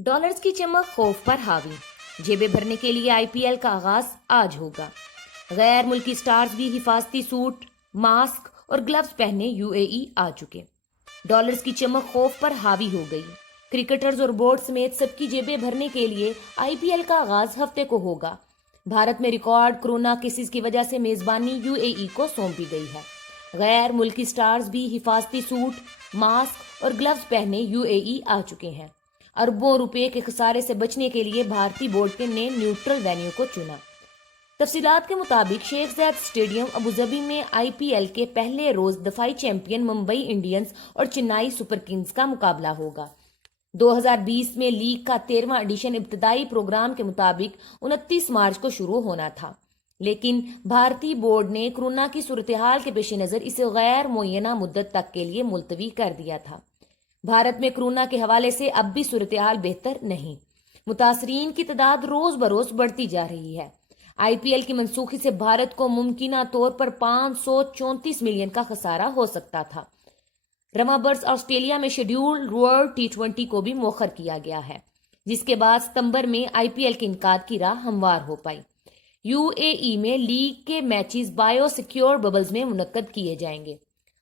Dollars की चमक खौफ पर हावी। जेबें भरने के लिए आईपीएल का आगाज आज होगा। गैर मुल्की स्टार्स भी हिफाजती सूट, मास्क और ग्लव्स पहने यूएई आ चुके। डॉलर्स की चमक खौफ पर हावी हो गई। क्रिकेटर्स और बोर्ड समेत सबकी जेबें भरने के लिए आईपीएल का आगाज हफ्ते को होगा। भारत में रिकॉर्ड कोरोना केसेस की वजह से मेजबानी यूएई को सौंपी गई है। गैर मुल्की स्टार्स भी हिफाजती सूट, मास्क और ग्लव्स पहने यूएई आ चुके हैं। अरबों रुपए के खसारे से बचने के लिए भारतीय बोर्ड ने न्यूट्रल वेन्यू को चुना। तफसीलात के मुताबिक शेख ज़ायद स्टेडियम अबूजबी में आईपीएल के पहले रोज दफाई चैंपियन मुंबई इंडियंस और चेन्नई सुपर किंग्स का मुकाबला होगा। 2020 में लीग का 13वां एडिशन इब्तदाई प्रोग्राम के मुताबिक 29 मार्च को शुरू होना था, लेकिन भारतीय बोर्ड ने कोरोना की सूरत हाल के पेश नज़र इसे गैर मुअय्यना मुद्दत तक के लिए मुलतवी कर दिया था। भारत में कोरोना के हवाले से अब भी सूरत हाल बेहतर नहीं। मुतासरीन की तादाद रोज बरोज बढ़ती जा रही है। आईपीएल की मनसूखी से भारत को मुमकिना तौर पर 534 मिलियन का खसारा हो सकता था। रमाबर्स ऑस्ट्रेलिया में शेड्यूल्ड वर्ल्ड टी20 को भी मौखर किया गया है, जिसके बाद सितंबर में आईपीएल के इनकाद की राह हमवार हो पाई। यूएई में लीग के मैचेस बायो सिक्योर बबल्स में मुनक्कद किए जाएंगे।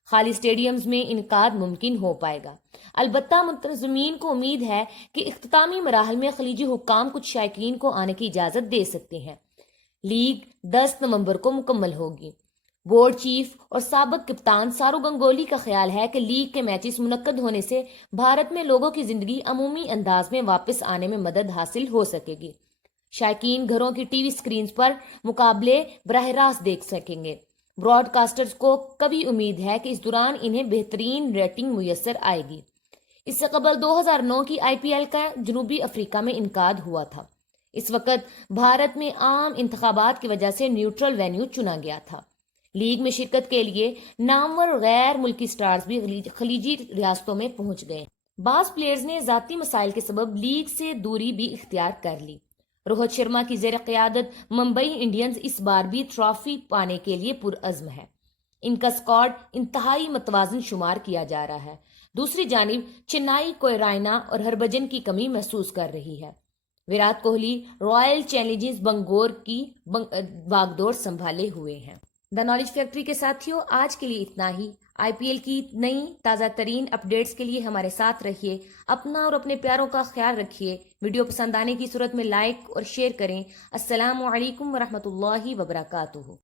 खाली स्टेडियम्स में इनकाद मुमकिन हो पाएगा। अलबत्ता मुंतज़मीन को उम्मीद है कि इख्तितामी मराहल में खलीजी हुक्काम कुछ शायकीन को आने की इजाजत दे सकते हैं। लीग 10 नवंबर को मुकम्मल होगी। बोर्ड चीफ और साबिक कप्तान सारू गंगोली का ख्याल है कि लीग के मैचेस मुनक्कद होने से भारत में लोगों की जिंदगी अमूमी अंदाज में वापस आने में मदद हासिल हो सकेगी। शायकीन घरों की टीवी स्क्रीन पर मुकाबले बराह रास्त देख सकेंगे। ब्रॉडकास्टर्स को कभी उम्मीद है कि इस दौरान इन्हें बेहतरीन रेटिंग मुयस्सर आएगी। इससे कबल 2009 की आईपीएल का जनूबी अफ्रीका में इनकाद हुआ था। इस वक्त भारत में आम इंतखाबात की वजह से न्यूट्रल वेन्यू चुना गया था। लीग में शिरकत के लिए नामवर गैर मुल्की स्टार्स भी खलीजी रियासतों में पहुंच गए। बास प्लेयर्स ने जाती मसाइल के सबब लीग से दूरी भी इख्तियार कर ली। रोहित शर्मा की ज़ेर क़यादत मुंबई इंडियंस इस बार भी ट्रॉफी पाने के लिए पुरअज़्म है। इनका स्क्वाड इंतहाई मतवाज़न शुमार किया जा रहा है। दूसरी जानिब चेन्नई कोई रायना और हरभजन की कमी महसूस कर रही है। विराट कोहली रॉयल चैलेंजर्स बंगलोर की बागडोर संभाले हुए हैं। द नॉलेज फैक्ट्री के साथियों, आज के लिए इतना ही। आईपीएल की नई ताज़ा तरीन अपडेट्स के लिए हमारे साथ रहिए। अपना और अपने प्यारों का ख्याल रखिए। वीडियो पसंद आने की सूरत में लाइक और शेयर करें। अस्सलामु अलैकुम वरहमतुल्लाहि वबरकातुहू।